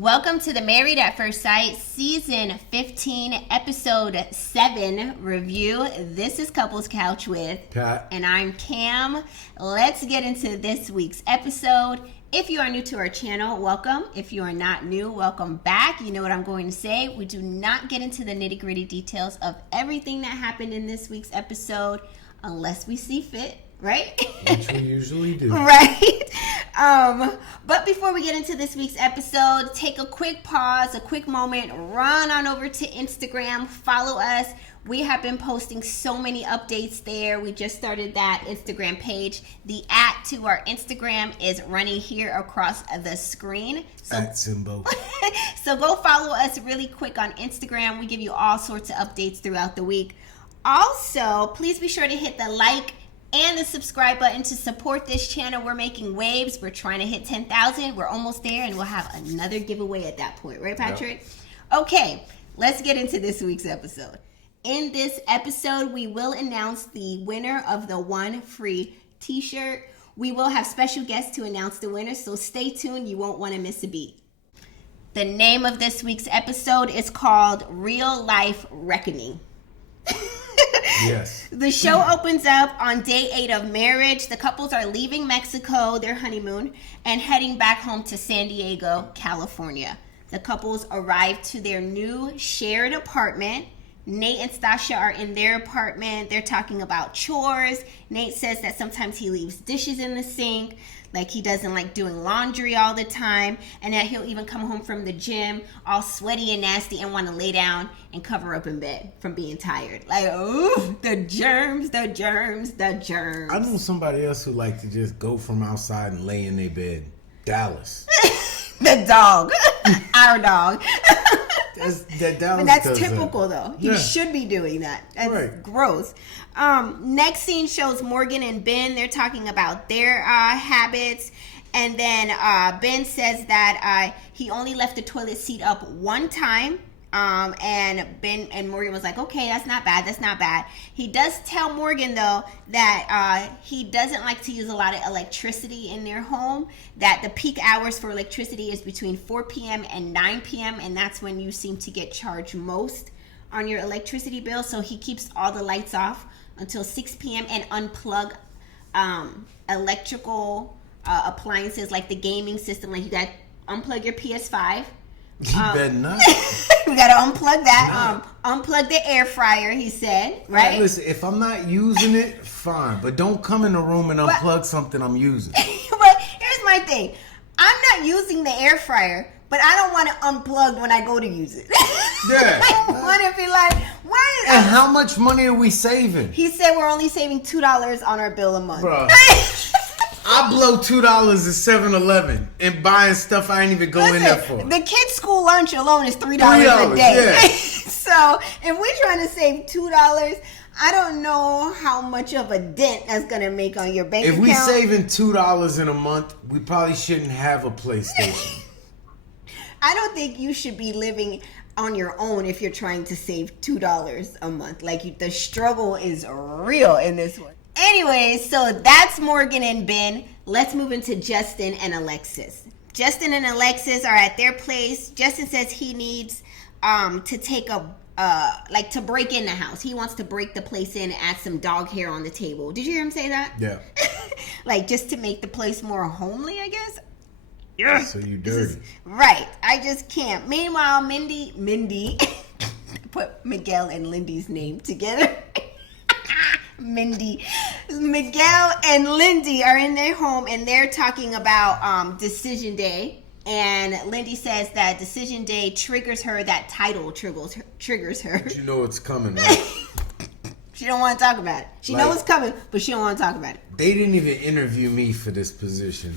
Welcome to the Married at First Sight Season 15, Episode 7 review. This is Couples Couch with Pat. And I'm Cam. Let's get into this week's episode. If you are new to our channel, welcome. If you are not new, welcome back. You know what I'm going to say. We do not get into the nitty-gritty details of everything that happened in this week's episode unless we see fit. Right? Which we usually do. Right? But before we get into this week's episode, take a quick pause, a quick moment, run on over to Instagram, follow us. We have been posting so many updates there. We just started that Instagram page. The @ to our Instagram is running here across the screen. @ symbol. So go follow us really quick on Instagram. We give you all sorts of updates throughout the week. Also, please be sure to hit the like and the subscribe button to support this channel. We're making waves. We're trying to hit 10,000. We're almost there, and we'll have another giveaway at that point. Right, Patrick? Yep. Okay, let's get into this week's episode. In this episode, we will announce the winner of the one free t-shirt. We will have special guests to announce the winner, so stay tuned. You won't want to miss a beat. The name of this week's episode is called Real Life Reckoning. Yes. The show opens up on day 8 of marriage. The couples are leaving Mexico, their honeymoon, and heading back home to San Diego, California. The couples arrive to their new shared apartment. Nate and Stashas are in their apartment. They're talking about chores. Nate says that sometimes he leaves dishes in the sink, like he doesn't like doing laundry all the time, and that he'll even come home from the gym all sweaty and nasty and want to lay down and cover up in bed from being tired. Like, ooh, the germs. I know somebody else who like to just go from outside and lay in their bed. Dallas. The dog. Our dog. That's typical, though. He should be doing that. That's right. Gross. Next scene shows Morgan and Ben. They're talking about their habits. And then Ben says that he only left the toilet seat up one time. And Ben and Morgan was like, okay, that's not bad. He does tell Morgan, though, that he doesn't like to use a lot of electricity in their home, that the peak hours for electricity is between 4 p.m. and 9 p.m., and that's when you seem to get charged most on your electricity bill. So he keeps all the lights off until 6 p.m. and unplug electrical appliances like the gaming system. Like you got to unplug your PS5. You better not. We gotta unplug that. Unplug the air fryer, he said. Right? Listen, if I'm not using it, fine. But don't come in the room and unplug something I'm using. But here's my thing. I'm not using the air fryer, but I don't want to unplug when I go to use it. Yeah. I want to be like, why is And how much money are we saving? He said we're only saving $2 on our bill a month. Bro. I blow $2 at 7-Eleven and buying stuff I ain't even go in there for. The kids' school lunch alone is $3 a day. Yeah. So if we're trying to save $2, I don't know how much of a dent that's gonna make on your bank account. If we saving $2 in a month, we probably shouldn't have a PlayStation. I don't think you should be living on your own if you're trying to save $2 a month. Like the struggle is real in this one. Anyway, so that's Morgan and Ben. Let's move into Justin and Alexis. Justin and Alexis are at their place. Justin says he needs to take to break in the house. He wants to break the place in and add some dog hair on the table. Did you hear him say that? Yeah. Like just to make the place more homely, I guess. Yeah. So you dirty. Right. I just can't. Meanwhile, Mindy put Miguel and Lindy's name together. Miguel and Lindsey are in their home and they're talking about decision day, and Lindy says that decision day triggers her, that title triggers her. But you know it's coming, right? She don't want to talk about it. She knows it's coming, but she don't want to talk about it. They didn't even interview me for this position.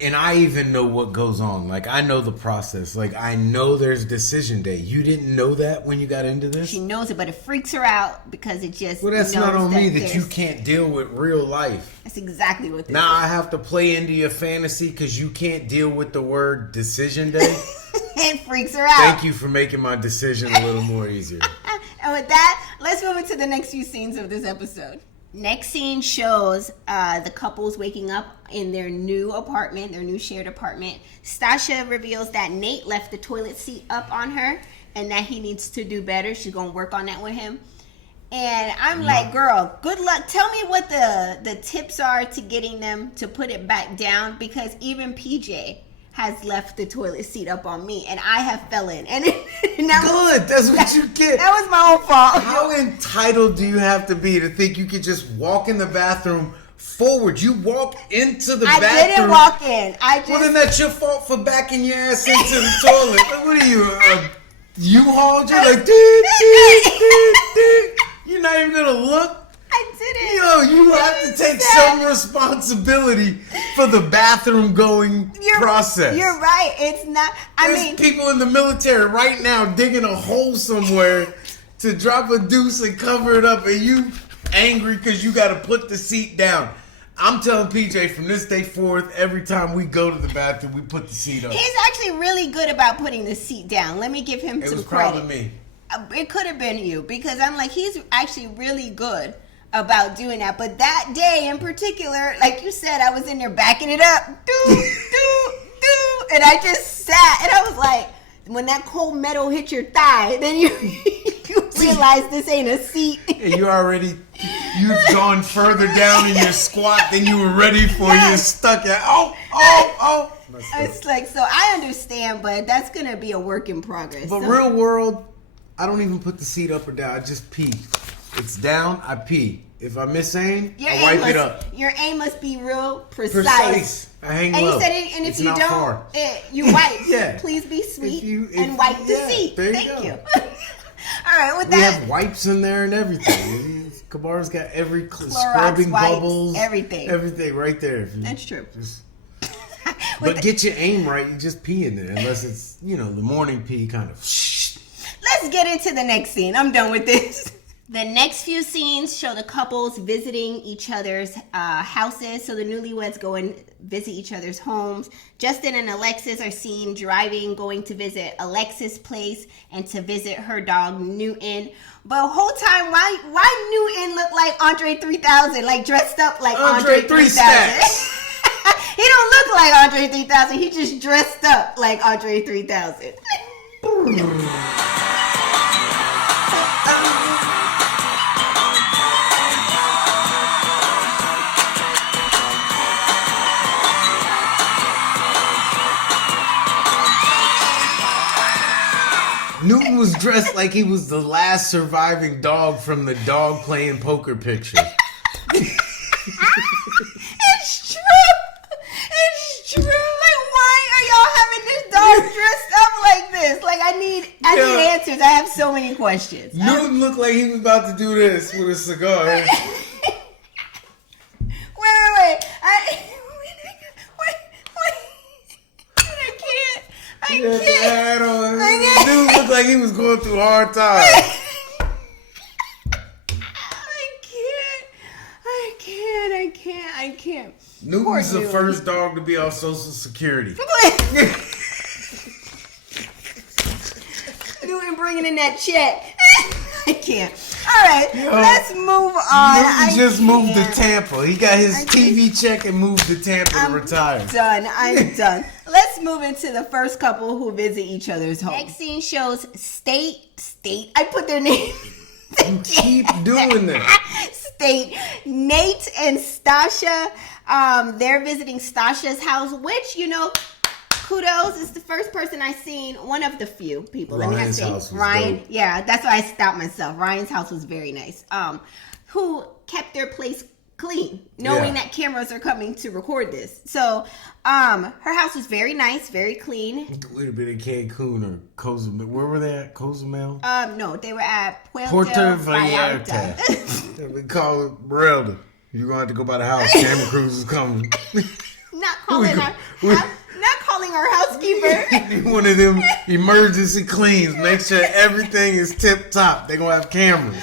And I even know what goes on. Like, I know the process. Like, I know there's decision day. You didn't know that when you got into this? She knows it, but it freaks her out because it just Well, that's not on me that you can't deal with real life. That's exactly what this now is. I have to play into your fantasy because you can't deal with the word decision day? It freaks her out. Thank you for making my decision a little more easier. And with that, let's move into the next few scenes of this episode. Next scene shows the couples waking up in their new apartment, their new shared apartment. Stasha reveals that Nate left the toilet seat up on her and that he needs to do better. She's going to work on that with him. And I'm like, girl, good luck. Tell me what the tips are to getting them to put it back down, because even PJ has left the toilet seat up on me, and I have fell in. And that's what you get. That was my own fault. How entitled do you have to be to think you could just walk in the bathroom forward? You walk into the bathroom. I didn't walk in. Well, then that's your fault for backing your ass into the toilet. Like, what are you, U-Haul? You're like, you're not even gonna look. I didn't. Yo, you have to take some responsibility for the bathroom going process. You're right. It's not. There's people in the military right now digging a hole somewhere to drop a deuce and cover it up, and you angry because you got to put the seat down. I'm telling PJ from this day forth, every time we go to the bathroom, we put the seat up. He's actually really good about putting the seat down. Let me give him some credit. It was probably me. It could have been you, because I'm like, he's actually really good about doing that. But that day in particular, like you said, I was in there backing it up, and I just sat, and I was like, when that cold metal hit your thigh, then you realize this ain't a seat. And you've gone further down in your squat than you were ready for. Yes. You're stuck at oh. It's like, so I understand, but that's gonna be a work in progress. But real world, I don't even put the seat up or down. I just pee. It's down, I pee. If I miss aim, I wipe it up. Your aim must be real precise. I hang low. You said it, and if you don't, you wipe. Yeah. Please be sweet and wipe the seat. Thank you. All right, with we have wipes in there and everything. Kabar's got every scrubbing wipes, bubbles, everything right there. That's true. But get your aim right. You just pee in there, unless it's the morning pee kind of. Let's get into the next scene. I'm done with this. The next few scenes show the couples visiting each other's houses. So the newlyweds go and visit each other's homes. Justin and Alexis are seen driving, going to visit Alexis' place and to visit her dog Newton. But the whole time, why Newton look like Andre 3000, like dressed up like Andre 3000? He don't look like Andre 3000. He just dressed up like Andre 3000. Newton was dressed like he was the last surviving dog from the dog playing poker picture. It's true. Like, why are y'all having this dog dressed up like this? Like, I need answers. I have so many questions. Newton looked like he was about to do this with a cigar. Wait. I can't. Dude looked like he was going through hard times. I can't. Newton's the first dog to be on Social Security. Newton bringing in that check. I can't. All right, let's move on. Newton just moved to Tampa. He got his TV check and moved to Tampa to retire. I'm done. Let's move into the first couple who visit each other's home. Next scene shows State. I put their name. You keep doing that. State. Nate and Stasha. They're visiting Stasha's house, which, kudos. It's the first person I've seen, one of the few people. Ryan's house was Ryan. dope. Yeah, that's why I stopped myself. Ryan's house was very nice. Who kept their place clean, knowing that cameras are coming to record this. So, her house was very nice, very clean. Wait a minute, Cancun or Cozumel. Where were they at? Cozumel? No, they were at Puerto Vallarta. We call it Merelda. You're going to have to go by the house. Camera crews is coming. Not calling our housekeeper. One of them emergency cleans. Make sure everything is tip top. They're going to have cameras.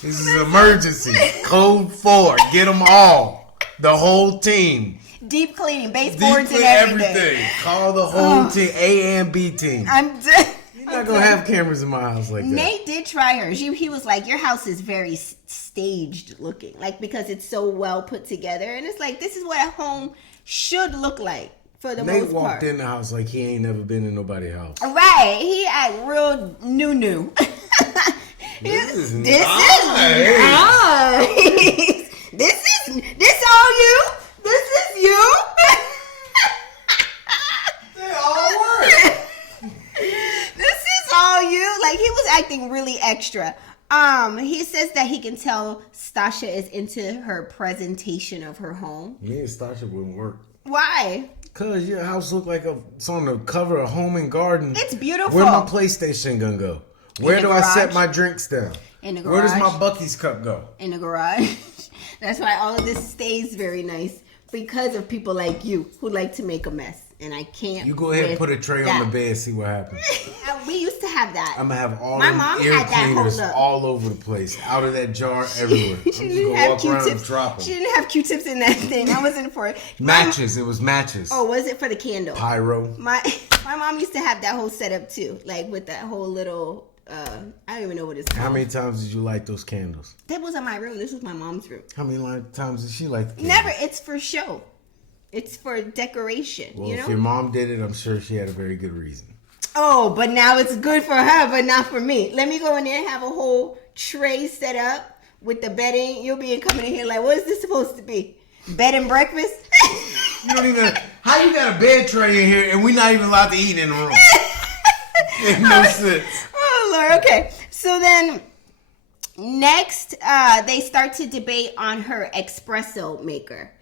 This is emergency. Code 4. Get them all. The whole team. Deep cleaning, baseboards and everything. Call the whole team. A and B team. I'm done. not gonna have cameras in my house like that. Nate did try hers. He was like, your house is very staged looking, like, because it's so well put together, and it's like, this is what a home should look like for the most part. Nate walked in the house like he ain't never been in nobody's house. Right, he act real new. This is nice. This all you? This is you? They all work. This is all you? Like, he was acting really extra. He says that he can tell Stasha is into her presentation of her home. Me and Stasha wouldn't work. Why? Cause your house look like it's on the cover of Home and Garden. It's beautiful. Where my PlayStation gonna go? Where do I set my drinks down? In the garage. Where does my Buc-ee's cup go? In the garage. That's why all of this stays very nice, because of people like you who like to make a mess. And I can't. You go ahead and put a tray on the bed, see what happens. We used to have that. I'm gonna have all my the mom ear had that cleaners hold up. all over the place, out of that jar everywhere. I'm just didn't gonna have walk around and Q-tips. drop them. She didn't have Q-tips in that thing. I wasn't for it. Matches. It was matches. Oh, was it for the candle? Pyro. My mom used to have that whole setup too, like with that whole little. I don't even know what it's called. How many times did you light those candles? That wasn't my room. This was my mom's room. How many times did she light the candles? Never. It's for show. It's for decoration. Well, you know? if your mom did it, I'm sure she had a very good reason. Oh, but now it's good for her, but not for me. Let me go in there and have a whole tray set up with the bedding. You'll be coming in here like, what is this supposed to be? Bed and breakfast? You don't even. How you got a bed tray in here and we're not even allowed to eat in the room? It no sense. Oh, Lord. Okay. So then next, they start to debate on her espresso maker.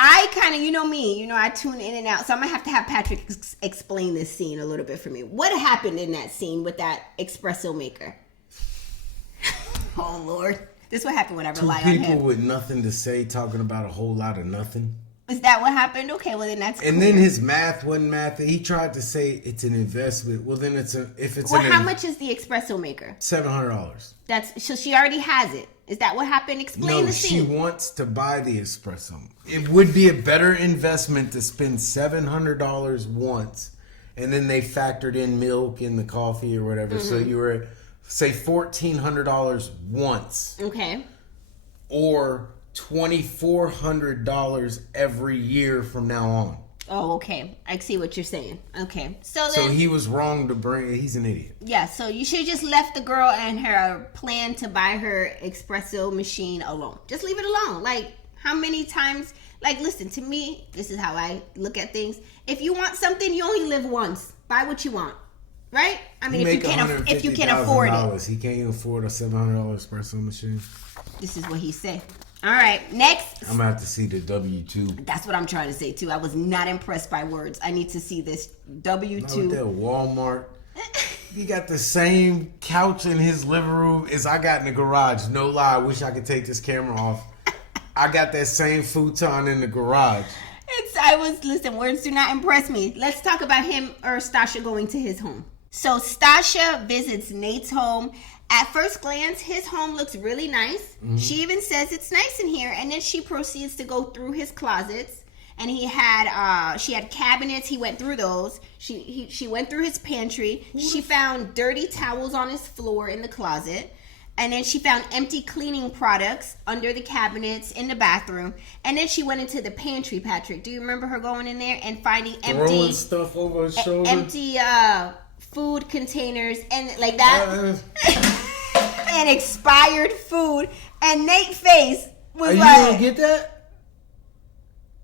I kind of, you know me, I tune in and out. So I'm going to have Patrick explain this scene a little bit for me. What happened in that scene with that espresso maker? Oh, Lord. This is what happened when I rely on him. People with nothing to say talking about a whole lot of nothing. Is that what happened? Okay, well then that's. And then his math wasn't math. He tried to say it's an investment. Well, then how much is the espresso maker? $700. So she already has it. Is that what happened? Explain the scene. No, she wants to buy the espresso. It would be a better investment to spend $700 once, and then they factored in milk in the coffee or whatever. Mm-hmm. So you were say $1,400 once. Okay. Or $2,400 every year from now on. Oh, okay. I see what you're saying. Okay. So he was wrong to bring. He's an idiot. Yeah, so you should just left the girl and her plan to buy her espresso machine alone. Just leave it alone. Like, how many times? Like, listen, to me, this is how I look at things. If you want something, you only live once. Buy what you want. Right? I mean, if you can afford it. He can't even afford a $700 espresso machine. This is what he said. All right, next. I'm going to have to see the W2. That's what I'm trying to say, too. I was not impressed by words. I need to see this W2. Not that Walmart. He got the same couch in his living room as I got in the garage. No lie, I wish I could take this camera off. I got that same futon in the garage. Listen, words do not impress me. Let's talk about him or Stasha going to his home. So Stasha visits Nate's home. At first glance, his home looks really nice. Mm-hmm. She even says it's nice in here, and then she proceeds to go through his closets. And she had cabinets. He went through those. She went through his pantry. She found dirty towels on his floor in the closet. And then she found empty cleaning products under the cabinets in the bathroom. And then she went into the pantry, Patrick. Do you remember her going in there and finding throwing stuff over her shoulder? Empty food containers and like that. And expired food. And Nate's face was you like... You didn't get that?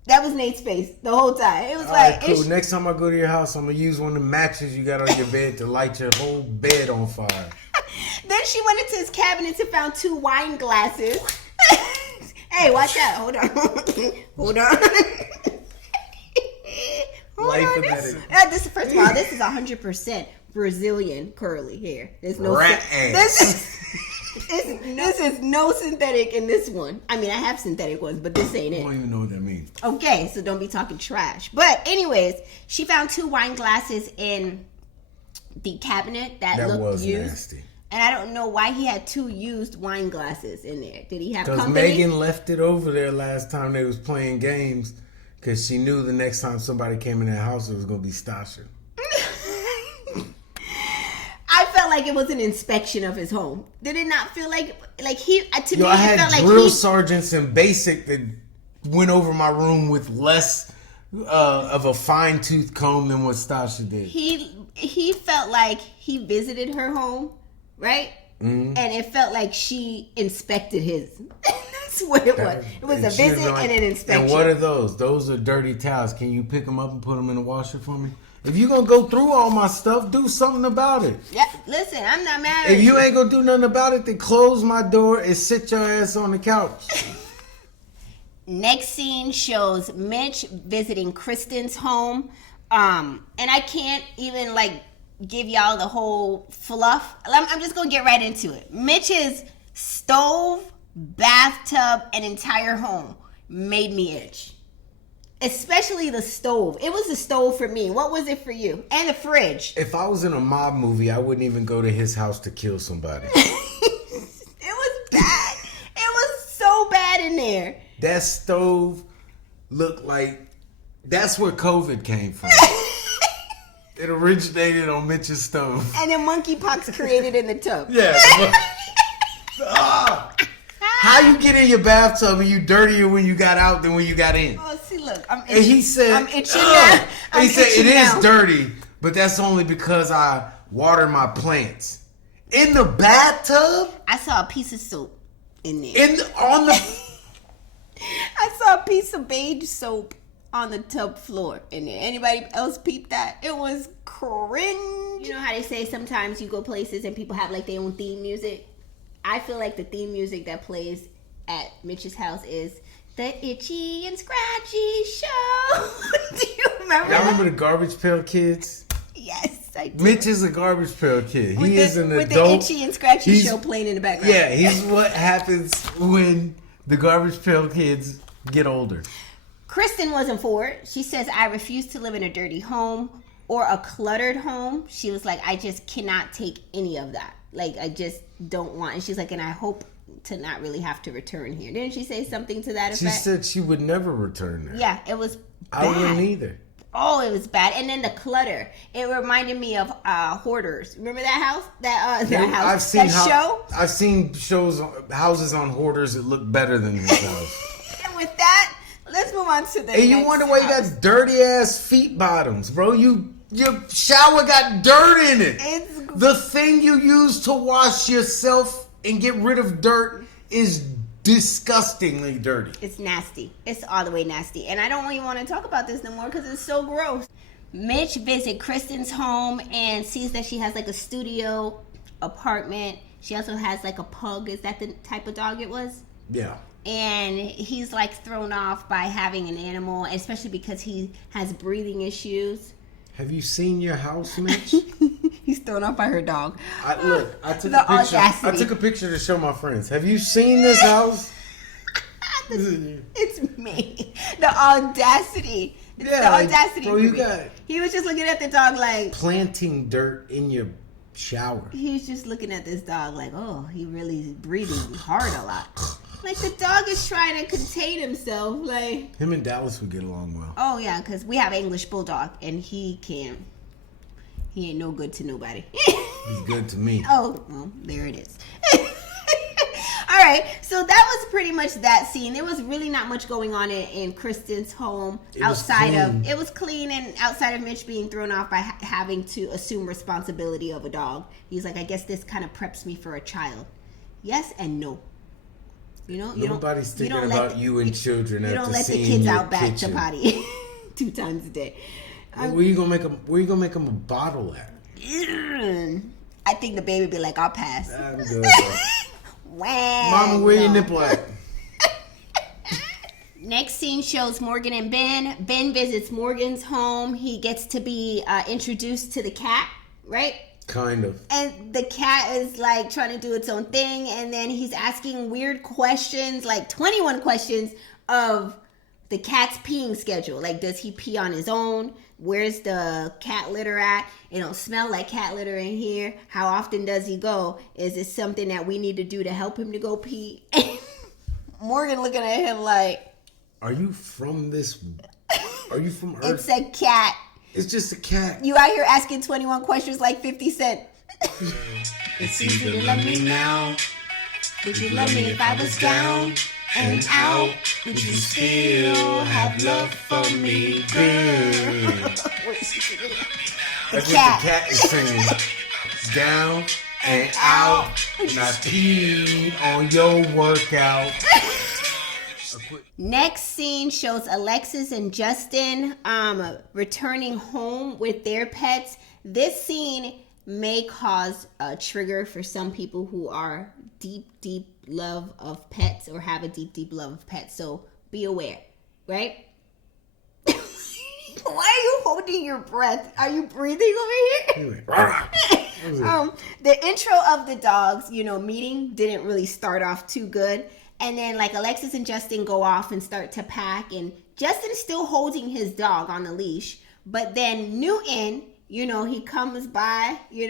That was Nate's face the whole time. It was cool. Next time I go to your house, I'm going to use one of the matches you got on your bed to light your whole bed on fire. Then she went into his cabinets and found 2 wine glasses. Hey, watch out. Hold on. Hold on. First of all, this is 100% Brazilian curly hair. There's no This is no synthetic in this one. I mean, I have synthetic ones, but this ain't it. I don't even know what that means. Okay, so don't be talking trash. But anyways, she found 2 wine glasses in the cabinet that looked used. Nasty. And I don't know why he had 2 used wine glasses in there. Did he have company? Because Megan left it over there last time they was playing games because she knew the next time somebody came in that house, it was going to be Stasha. I like it was an inspection of his home? Did it not feel like he? To me, I it had felt like drill sergeants in basic that went over my room with less of a fine tooth comb than what Stashas did. He felt like he visited her home, right? Mm-hmm. And it felt like she inspected his. That's what it was. It was a visit and an inspection. And what are those? Those are dirty towels. Can you pick them up and put them in the washer for me? If you're going to go through all my stuff, do something about it. Yeah, listen, I'm not mad at you. If you ain't going to do nothing about it, then close my door and sit your ass on the couch. Next scene shows Mitch visiting Kristin's home. And I can't even, give y'all the whole fluff. I'm just going to get right into it. Mitch's stove, bathtub, and entire home made me itch. Especially the stove. It was the stove for me. What was it for you? And the fridge. If I was in a mob movie, I wouldn't even go to his house to kill somebody. It was bad. It was so bad in there. That stove looked like... That's where COVID came from. It originated on Mitch's stove. And then monkeypox created in the tub. Yeah. How you get in your bathtub and you dirtier when you got out than when you got in? Oh, see, look. I'm itching. And he said, I'm itching now. He said, it is dirty, but that's only because I water my plants. In the bathtub? I saw a piece of soap in there. I saw a piece of beige soap on the tub floor in there. Anybody else peep that? It was cringe. You know how they say sometimes you go places and people have their own theme music? I feel like the theme music that plays at Mitch's house is the Itchy and Scratchy Show. Do you remember that? I remember the Garbage Pail Kids. Yes, I do. Mitch is a Garbage Pail Kid. He is an adult. With the Itchy and Scratchy Show playing in the background. Yeah, he's what happens when the Garbage Pail Kids get older. Kristen wasn't for it. She says, I refuse to live in a dirty home or a cluttered home. She was like, I just cannot take any of that. I just don't want. And she's like, and I hope to not really have to return here. Didn't she say something to that effect? She said she would never return there. Yeah, it was bad. I wouldn't either. Oh, it was bad. And then the clutter. It reminded me of Hoarders. Remember that house? That house? I've seen houses on Hoarders that look better than his house. And with that, let's move on to the next you wonder why you got dirty ass feet bottoms, bro. Your shower got dirt in it. The thing you use to wash yourself and get rid of dirt is disgustingly dirty. It's nasty. It's all the way nasty. And I don't even want to talk about this no more because it's so gross. Mitch visits Kristin's home and sees that she has a studio apartment. She also has a pug. Is that the type of dog it was? Yeah. And he's thrown off by having an animal, especially because he has breathing issues. Have you seen your house, Mitch? He's thrown off by her dog. I took a picture to show my friends. Have you seen this house? It's me. The audacity. The audacity. Bro, he was just looking at the dog planting dirt in your shower. He's just looking at this dog oh, he really is breathing hard a lot. The dog is trying to contain himself. Him and Dallas would get along well. Oh, yeah, because we have English Bulldog, and he ain't no good to nobody. He's good to me. Oh, well, there it is. All right, so that was pretty much that scene. There was really not much going on in Kristin's home it was clean, and outside of Mitch being thrown off by having to assume responsibility of a dog. He's like, I guess this kind of preps me for a child. Yes and no. Nobody's thinking about you and children after seeing you don't let the kids your out back kitchen. to potty 2 times a day. Where you gonna make them a bottle at? I think the baby be like, I'll pass. I'm good. Mama, where your nipple at? Next scene shows Morgan and Ben. Ben visits Morgan's home. He gets to be introduced to the cat, right? Kind of. And the cat is trying to do its own thing, and then he's asking weird questions, 21 questions of the cat's peeing schedule. Does he pee on his own? Where's the cat litter at? It don't smell like cat litter in here. How often does he go? Is it something that we need to do to help him to go pee? Morgan looking at him are you from Earth? It's a cat. It's just a cat. You out here asking 21 questions like 50 Cent. It's easy to love me now. Would you love me if I was down and out? Would you still have love for me, girl? That's what the cat is singing. Down and out. Not peeing on your workout. Next scene shows Alexis and Justin returning home with their pets. This scene may cause a trigger for some people who are deep love of pets or have a deep love of pets. So be aware, right? Why are you holding your breath? Are you breathing over here? The intro of the dogs, meeting didn't really start off too good. And then like Alexis and Justin go off and start to pack, and Justin's still holding his dog on the leash. But then Newton, he comes by, hey.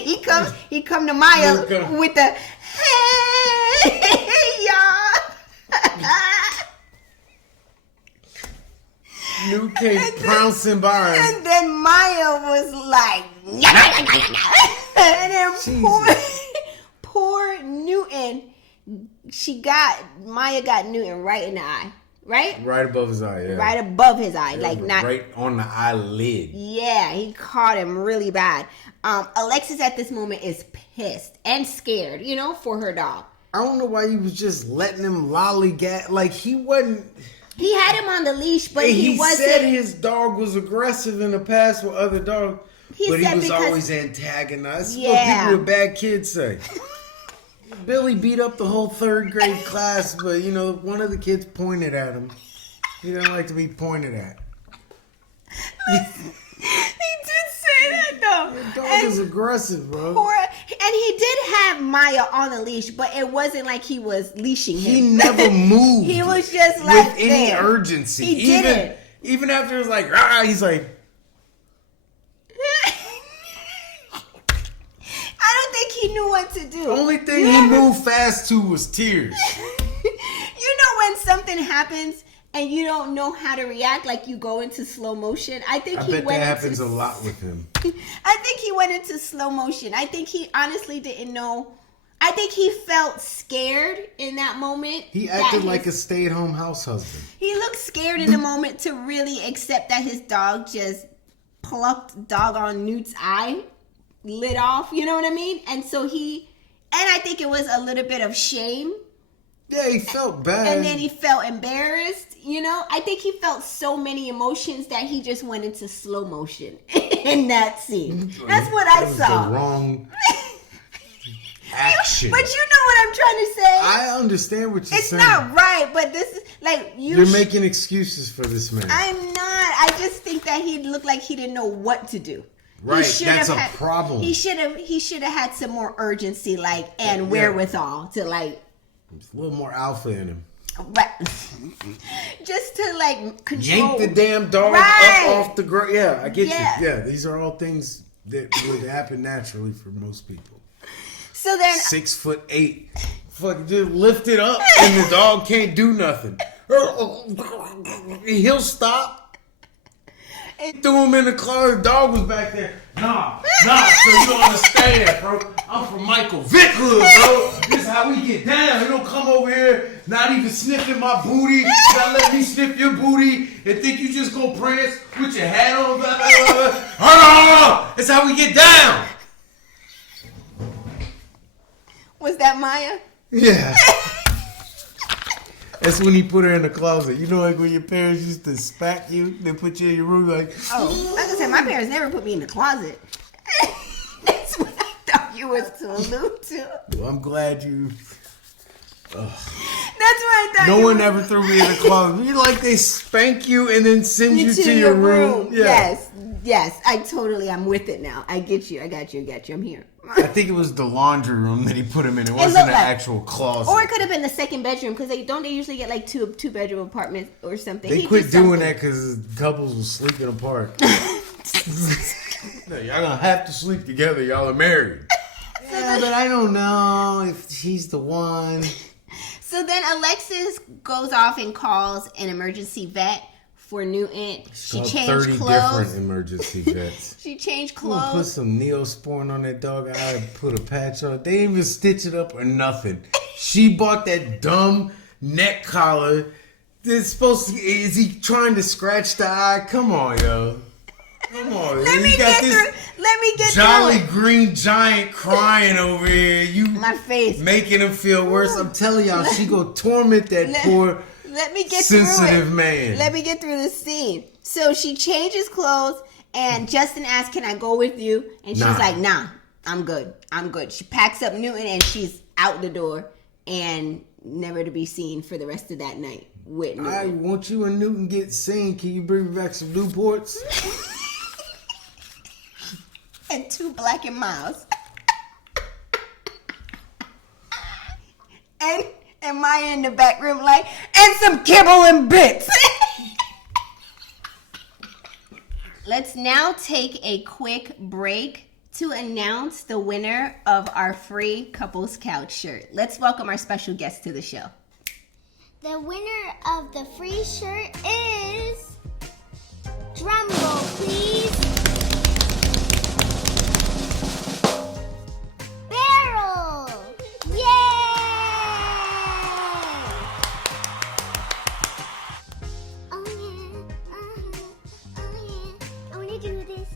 he come to Maya with the hey, y'all. New came pouncing by him. And then Maya was like, and then poor Newton, Maya got Newton right in the eye, right? Right above his eye, yeah. Right above his eye, yeah, not right on the eyelid. Yeah, he caught him really bad. Alexis at this moment is pissed and scared, for her dog. I don't know why he was just letting him lollygag. Like, he wasn't... He had him on the leash, but he wasn't... He said his dog was aggressive in the past with other dogs, but he was always antagonized. Yeah. What people with bad kids say. Billy beat up the whole third grade class, but, one of the kids pointed at him. He didn't like to be pointed at. He did say that, though. Your dog is aggressive, bro. And he did have Maya on a leash, but it wasn't like he was leashing him. He never moved. He was just like with any urgency. He didn't. Even after it was like, he's like... I don't think he knew what to do. The only thing he moved fast to was tears. When something happens and you don't know how to react, like you go into slow motion. I bet that happens a lot with him. I think he went into slow motion. I think he honestly didn't know. I think he felt scared in that moment. He acted like a stay-at-home house husband. He looked scared in the moment to really accept that his dog just plucked doggone Newt's eye, lit off, you know what I mean? And so I think it was a little bit of shame. Yeah, he felt bad. And then he felt embarrassed, I think he felt so many emotions that he just went into slow motion in that scene. That's what I saw. The wrong action. But you know what I'm trying to say? I understand what you're saying. It's not right, but this is like you're making excuses for this man. I'm not. I just think that he looked like he didn't know what to do. Right, that's a problem. He should have had some more urgency, and wherewithal to There's a little more alpha in him. Right. Just to control. Yank the damn dog up off the ground. Yeah, I get you. Yeah, these are all things that would happen naturally for most people. So then 6'8", fucking just lift it up and the dog can't do nothing. He'll stop. Threw him in the car. The dog was back there. Nah. So you don't understand, bro. I'm from Michael Vick Hood, bro. This is how we get down. You don't come over here, not even sniffing my booty. You gotta let me sniff your booty and think you just go prance with your hat on. Blah, blah, blah, blah. That's how we get down. Was that Maya? Yeah. That's when he put her in the closet. Like when your parents used to spank you, they put you in your room like... Oh, like I said, my parents never put me in the closet. That's what I thought you was to allude to. Well, I'm glad you... That's what I thought. No one ever threw me in the closet. They spank you and then send you to your room. Yeah. Yes. I'm with it now. I get you. I got you. I'm here. I think it was the laundry room that he put him in. It wasn't an actual closet. Or it could have been the second bedroom because they usually get two bedroom apartments or something. They quit doing that because couples were sleeping apart. No, y'all gonna have to sleep together. Y'all are married. Yeah, but I don't know if she's the one. So then Alexis goes off and calls an emergency vet for Newton. She changed 30 clothes. different emergency vets. She changed I'm gonna put clothes. some Neosporin on that dog. I put a patch on it. They didn't even stitch it up or nothing. She bought that dumb neck collar. Is he trying to scratch the eye? Come on, yo. Come on. Let me get through Jolly it. Green Giant crying over here. You My face. making him feel worse. I'm telling y'all, she go torment that poor Let me get sensitive through it. man. Let me get through this scene. So she changes clothes, and Justin asks, "Can I go with you?" And she's like, "Nah, I'm good. I'm good." She packs up Newton, and she's out the door, and never to be seen for the rest of that night with Newton. I want you and Newton get seen. Can you bring me back some Newports? And 2 Black and Miles. and Maya in the back room like, and some kibble and bits. Let's now take a quick break to announce the winner of our free Couples Couch shirt. Let's welcome our special guest to the show. The winner of the free shirt is... Drum roll, please. Barrel! Yay! Oh yeah, oh yeah. I wanna do this.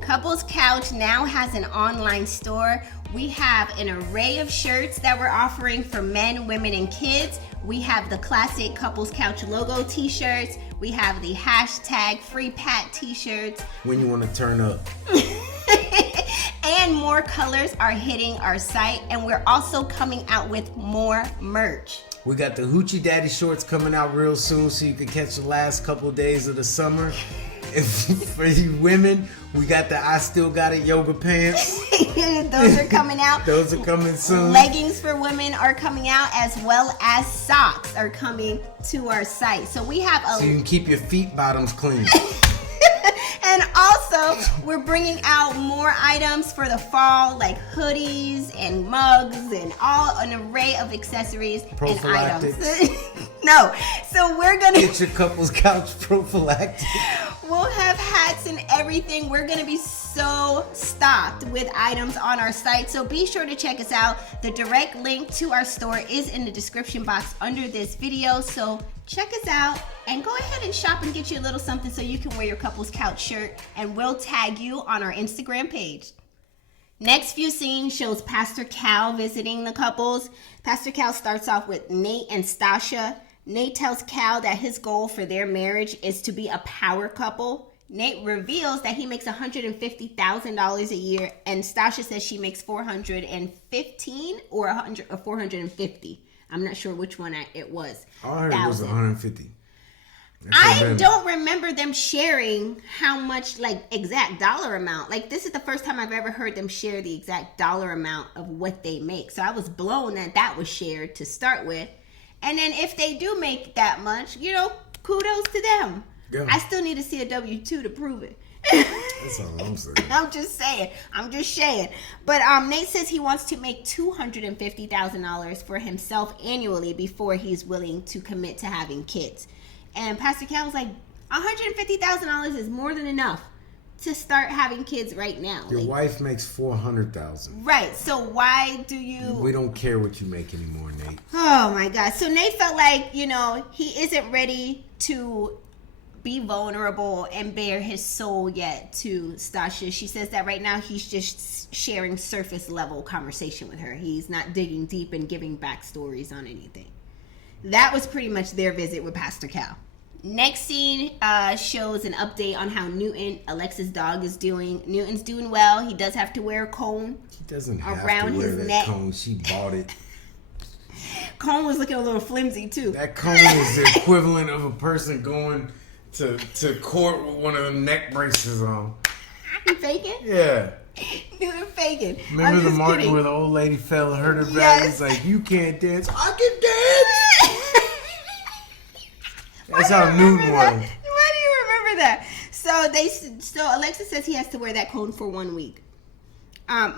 Couples Couch now has an online store. We have an array of shirts that we're offering for men, women, and kids. We have the classic Couples Couch logo t-shirts. We have the hashtag Free Pat t-shirts. When you want to turn up. And more colors are hitting our site. And we're also coming out with more merch. We got the Hoochie Daddy shorts coming out real soon so you can catch the last couple days of the summer. And for you women, we got the I Still Got It yoga pants. Those are coming out. Those are coming soon. Leggings for women are coming out, as well as socks are coming to our site. So we have So you can keep your feet bottoms clean. And also, we're bringing out more items for the fall, like hoodies and mugs and an array of accessories and items. No, so we're gonna get your Couples Couch prophylactic. We'll have hats and everything. We're gonna be so stocked with items on our site, so be sure to check us out. The direct link to our store is in the description box under this video, so check us out and go ahead and shop and get you a little something so you can wear your Couples Couch shirt, and we'll tag you on our Instagram page. Next few scenes shows Pastor Cal visiting the couples. Pastor Cal starts off with Nate and Stashas. Nate tells Cal that his goal for their marriage is to be a power couple. Nate reveals that he makes $150,000 a year, and Stashas says she makes $415 or $450. I'm not sure which one it was. I heard it was 150. I don't remember them sharing how much, like, exact dollar amount. Like, this is the first time I've ever heard them share the exact dollar amount of what they make. So I was blown that was shared to start with. And then if they do make that much, kudos to them. Yeah. I still need to see a W-2 to prove it. That's all I'm saying. I'm just saying. But Nate says he wants to make $250,000 for himself annually before he's willing to commit to having kids. And Pastor Cal was like, $150,000 is more than enough to start having kids right now. Your wife makes $400,000. Right. So why do you... We don't care what you make anymore, Nate. Oh, my God. So Nate felt like, he isn't ready to be vulnerable and bare his soul yet to Stashas. She says that right now he's just sharing surface level conversation with her. He's not digging deep and giving backstories on anything. That was pretty much their visit with Pastor Cal. Next scene shows an update on how Newton, Alexis' dog, is doing. Newton's doing well. He does have to wear a cone. He doesn't have around to wear his that neck. cone. She bought it. Cone was looking a little flimsy too. That cone is the equivalent of a person going to court with one of them neck braces on. You faking? Yeah. Newton faking. Remember the Martin where the old lady fell and hurt her back? Yes. It's like, you can't dance. I can dance. That's how Newton was. Why do you remember that? So Alexis says he has to wear that cone for 1 week.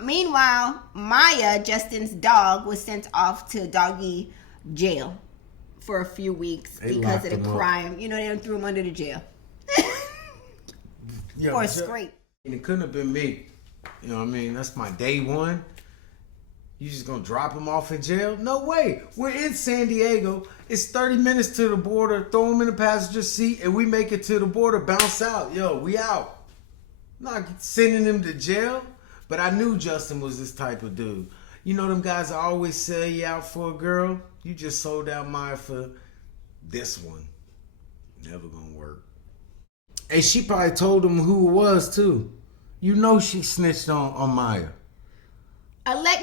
Meanwhile, Maya, Justin's dog, was sent off to doggy jail for a few weeks because of the crime. You know, they threw him under the jail. For a scrape. And it couldn't have been me. You know what I mean? That's my day one. You just gonna drop him off in jail? No way. We're in San Diego. It's 30 minutes to the border. Throw him in the passenger seat and we make it to the border. Bounce out. Yo, we out. Not sending him to jail. But I knew Justin was this type of dude. You know them guys that always sell you out for a girl? You just sold out Maya for this one. Never gonna work. And she probably told him who it was too. You know she snitched on Maya.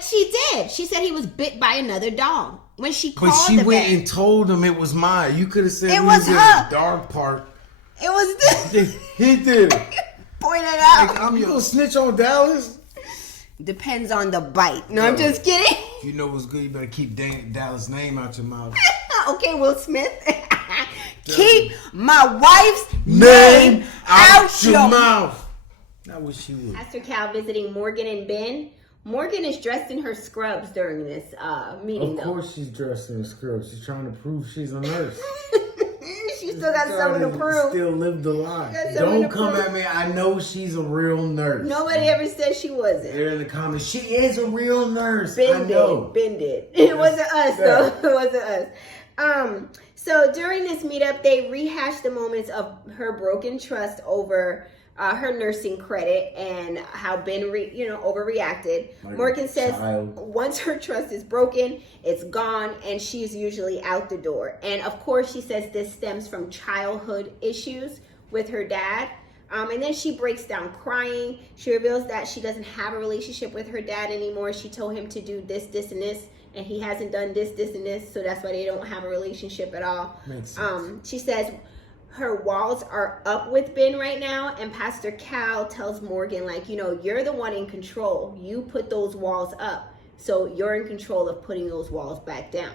She did. She said he was bit by another dog. When she called But she the went vet, and told him it was Maya. You could have said it was her. The dog part. It was this. He did it. Point it out. Like, you gonna snitch on Dallas? Depends on the bite. No, I'm just kidding. If you know what's good, you better keep Dallas' name out your mouth. Okay, Will Smith. Keep my wife's name out your mouth. I wish you would. Pastor Cal visiting Morgan and Ben. Morgan is dressed in her scrubs during this meeting, Of course she's dressed in a scrub. She's trying to prove she's a nurse. She still got something to prove. Still live the lie. Don't come at me. I know she's a real nurse. Nobody ever said she wasn't. They're in the comments. She is a real nurse. Ben did. It wasn't us, though. It wasn't us. So during this meetup, they rehashed the moments of her broken trust over her nursing credit and how Ben, overreacted. Morgan says once her trust is broken, it's gone, and she's usually out the door. And of course, she says this stems from childhood issues with her dad. And then she breaks down crying. She reveals that she doesn't have a relationship with her dad anymore. She told him to do this, and this, and he hasn't done this, and this, so that's why they don't have a relationship at all. Makes sense. She says her walls are up with Ben right now, and Pastor Cal tells Morgan, you're the one in control. You put those walls up, so you're in control of putting those walls back down.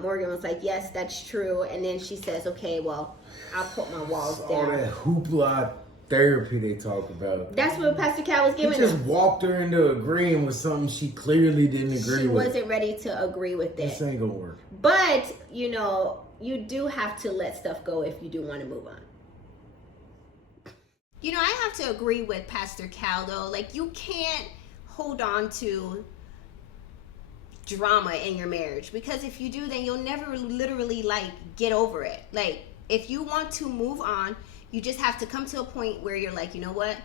Morgan was like, yes, that's true. And then she says, okay, well, I'll put my walls down. All that hoopla therapy they talk about. That's what Pastor Cal was giving He just walked her into agreeing with something she clearly didn't agree with. She wasn't ready to agree with it. This ain't gonna work. But, you do have to let stuff go if you do want to move on. I have to agree with Pastor Cal, though. You can't hold on to drama in your marriage, because if you do, then you'll never literally get over it. If you want to move on, you just have to come to a point where you're like, you know what,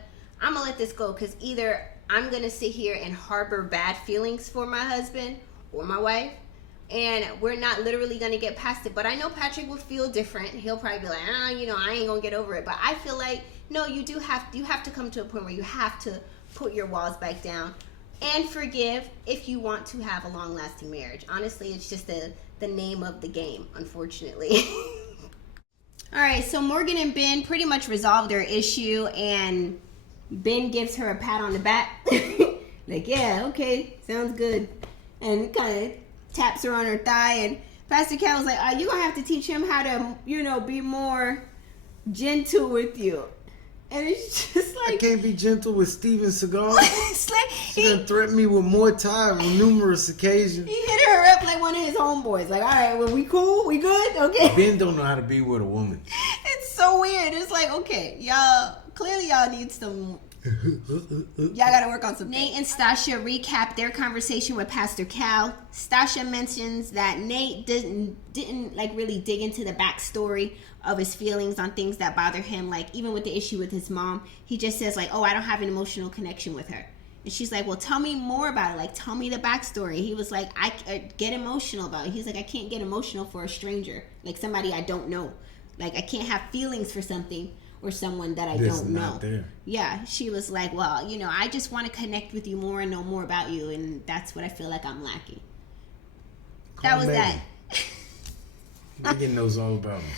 I'm gonna let this go, because either I'm gonna sit here and harbor bad feelings for my husband or my wife, and we're not literally gonna get past it. But I know Patrick will feel different. He'll probably be like, I ain't gonna get over it. But I feel like, no, you have to come to a point where you have to put your walls back down and forgive if you want to have a long-lasting marriage. Honestly, it's just the name of the game, unfortunately. All right, so Morgan and Ben pretty much resolved their issue, and Ben gives her a pat on the back. Yeah, okay, sounds good. And kind of taps her on her thigh, and Pastor Cal was like, you're going to have to teach him how to, be more gentle with you. And it's just I can't be gentle with Steven Seagal. It's She done threatened me with more time on numerous occasions. He hit her up like one of his homeboys. All right, well, we cool? We good? Okay. Ben don't know how to be with a woman. It's so weird. It's okay, clearly y'all need some... Y'all gotta work on some. Nate and Stasha recap their conversation with Pastor Cal. Stasha mentions that Nate didn't really dig into the backstory of his feelings on things that bother him, even with the issue with his mom. He just says I don't have an emotional connection with her. And she's like, well, tell me more about it. Tell me the backstory. He was like, I get emotional about it. He's like, I can't get emotional for a stranger, somebody I don't know. I can't have feelings for something or someone that I don't know. There. Yeah, she was like, well, I just want to connect with you more and know more about you, and that's what I feel like I'm lacking. That was that. Megan knows all about me.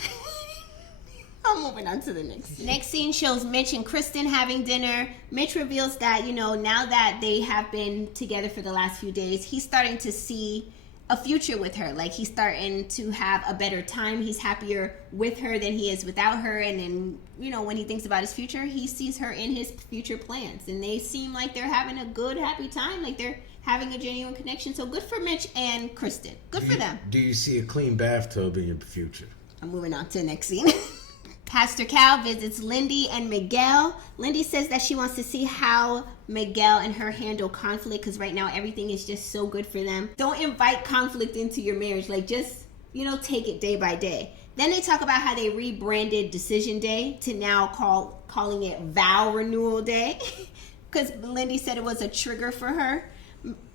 I'm moving on to the next scene. Next scene shows Mitch and Kristen having dinner. Mitch reveals that, now that they have been together for the last few days, he's starting to see a future with her. Like, he's starting to have a better time. He's happier with her than he is without her. And then, you know, when he thinks about his future, he sees her in his future plans. And they seem like they're having a good, happy time. Like, they're having a genuine connection. So good for Mitch and Kristen. Good for them. Do you see a clean bathtub in your future? I'm moving on to the next scene. Pastor Cal visits Lindsey and Miguel. Lindsey says that she wants to see how Miguel and her handle conflict, because right now everything is just so good for them. Don't invite conflict into your marriage. Like, just, you know, take it day by day. Then they talk about how they rebranded Decision Day to now calling it Vow Renewal Day, because Lindsey said it was a trigger for her.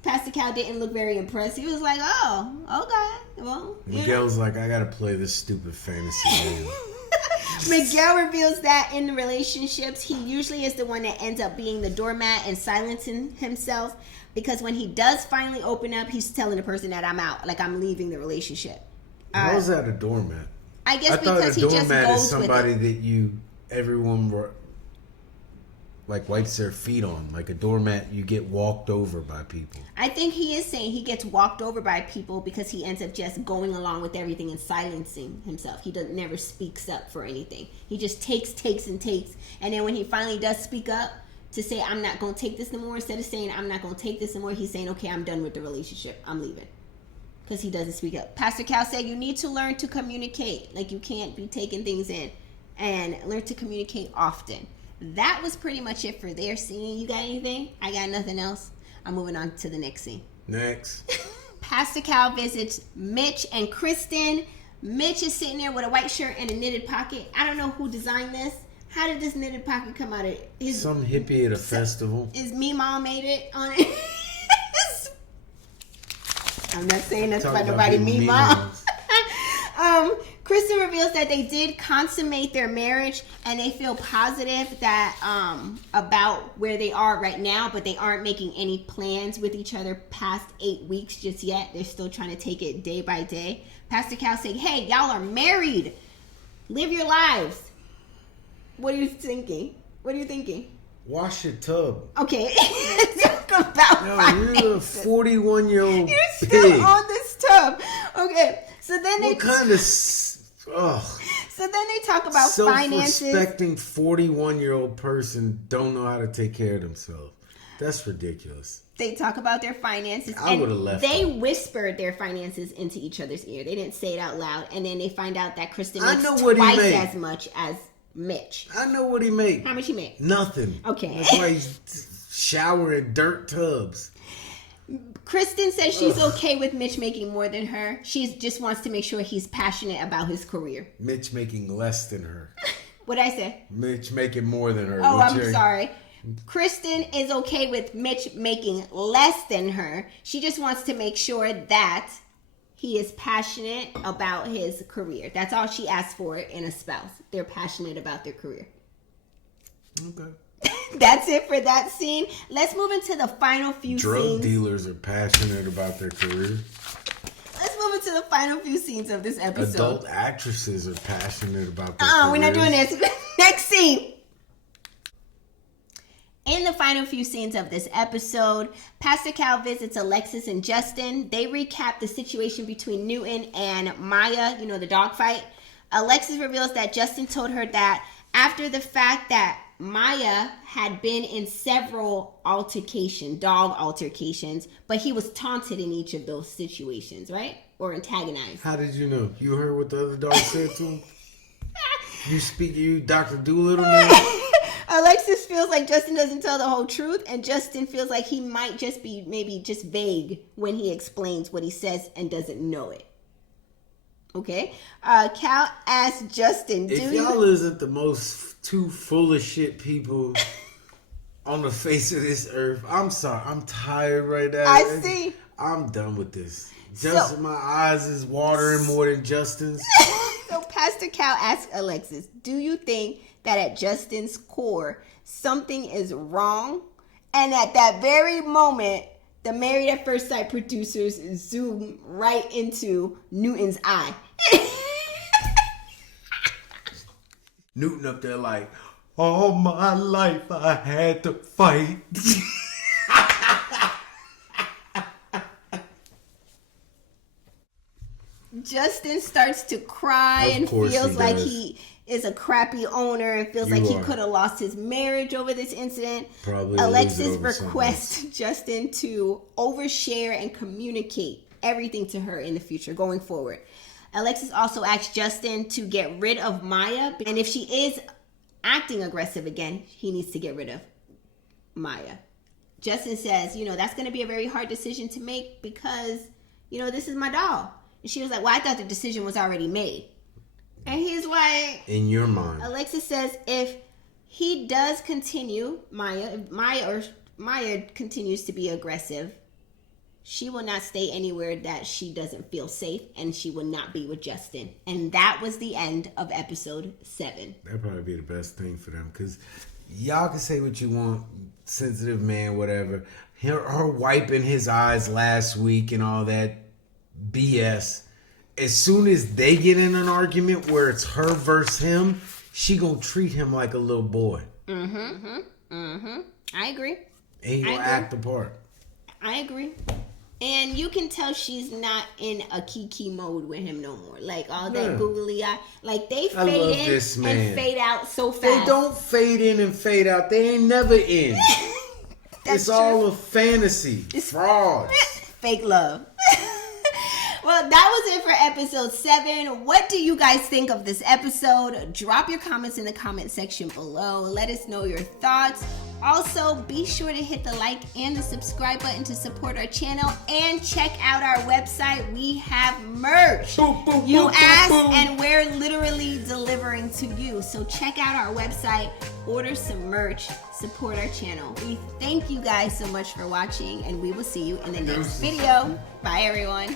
Pastor Cal didn't look very impressed. He was like, oh, okay. Well, Miguel's like, I gotta play this stupid fantasy game. Miguel reveals that in the relationships, he usually is the one that ends up being the doormat and silencing himself, because when he does finally open up, he's telling the person that I'm out, like I'm leaving the relationship. How is that a doormat? I guess I thought because a he just doormat goes is somebody with it. that everyone like wipes their feet on. Like a doormat, you get walked over by people. I think he is saying he gets walked over by people because he ends up just going along with everything and silencing himself. He never speaks up for anything. He just takes, and takes. And then when he finally does speak up to say, I'm not going to take this no more, instead of saying, I'm not going to take this no more, he's saying, okay, I'm done with the relationship. I'm leaving. Because he doesn't speak up. Pastor Cal said you need to learn to communicate. Like, you can't be taking things in. And learn to communicate often. That was pretty much it for their scene. You got anything? I got nothing else. I'm moving on to the next scene. Next. Pastor Cal visits Mitch and Kristen. Mitch is sitting there with a white shirt and a knitted pocket. I don't know who designed this. How did this knitted pocket come out of some hippie at a festival? His me mom made it on it. I'm not saying that's about nobody me mom. Kristen reveals that they did consummate their marriage and they feel positive that about where they are right now, but they aren't making any plans with each other past 8 weeks just yet. They're still trying to take it day by day. Pastor Cal saying, hey, y'all are married. Live your lives. What are you thinking? Wash your tub. Okay. Talk about you're a 41-year-old You're still on this tub. Okay. So then what kind of... So then they talk about finances. Self-respecting 41-year-old person don't know how to take care of themselves. That's ridiculous. They talk about their finances. I would have left. They whispered their finances into each other's ear. They didn't say it out loud. And then they find out that Kristen makes twice as much as Mitch. I know what he made. How much he made? Nothing. Okay. That's why he's showering dirt tubs. Kristen says she's okay with Mitch making more than her. She just wants to make sure he's passionate about his career. Mitch making less than her. What'd I say? Mitch making more than her. Oh, I'm sorry. Kristen is okay with Mitch making less than her. She just wants to make sure that he is passionate about his career. That's all she asks for in a spouse. They're passionate about their career. Okay. That's it for that scene. Let's move into the final few scenes. Drug dealers are passionate about their career. Let's move into the final few scenes of this episode. Adult actresses are passionate about their careers. We're not doing this. Next scene. In the final few scenes of this episode, Pastor Cal visits Alexis and Justin. They recap the situation between Newton and Maya, you know, the dog fight. Alexis reveals that Justin told her that after the fact that Maya had been in several dog altercations, but he was taunted in each of those situations, right? Or antagonized. How did you know? You heard what the other dog said to him? You Dr. Doolittle now? Alexis feels like Justin doesn't tell the whole truth, and Justin feels like he might just be maybe just vague when he explains what he says and doesn't know it. Okay? Cal asks Justin, if y'all isn't the most two full of shit people on the face of this earth, I'm sorry. I'm tired right now. I see. I'm done with this. Justin, my eyes is watering more than Justin's. So Pastor Cal asks Alexis, do you think that at Justin's core, something is wrong? And at that very moment, the Married at First Sight producers zoom right into Newton's eye. Newton up there like, all my life I had to fight. Justin starts to cry Of and course feels he like does. he is a crappy owner and feels You like he are. could have lost his marriage over this incident. Probably lose it Alexis over something requests Justin to overshare and communicate everything to her in the future going forward. Alexis also asks Justin to get rid of Maya, and if she is acting aggressive again, he needs to get rid of Maya. Justin says, that's going to be a very hard decision to make because, this is my doll. And she was like, well, I thought the decision was already made. And he's like, In your mind. Alexis says if he does continue, Maya continues to be aggressive, she will not stay anywhere that she doesn't feel safe, and she will not be with Justin. And that was the end of episode 7. That'd probably be the best thing for them, because y'all can say what you want, sensitive man, whatever. Her wiping his eyes last week and all that BS. As soon as they get in an argument where it's her versus him, she gonna treat him like a little boy. I agree. And he gonna act the part. I agree. And you can tell she's not in a Kiki mode with him no more. Like all that googly eye. Like they I love fade in this man. and fade out so fast. They don't fade in and fade out. They ain't never in. It's true. all a fantasy. Fraud. Fake love. Well, that was it for episode 7. What do you guys think of this episode? Drop your comments in the comment section below. Let us know your thoughts. Also, be sure to hit the like and the subscribe button to support our channel, and check out our website. We have merch. Boom, boom, You boom, asked, boom, boom. and we're literally delivering to you. So check out our website, order some merch, support our channel. We thank you guys so much for watching, and we will see you in the next video. Bye, everyone.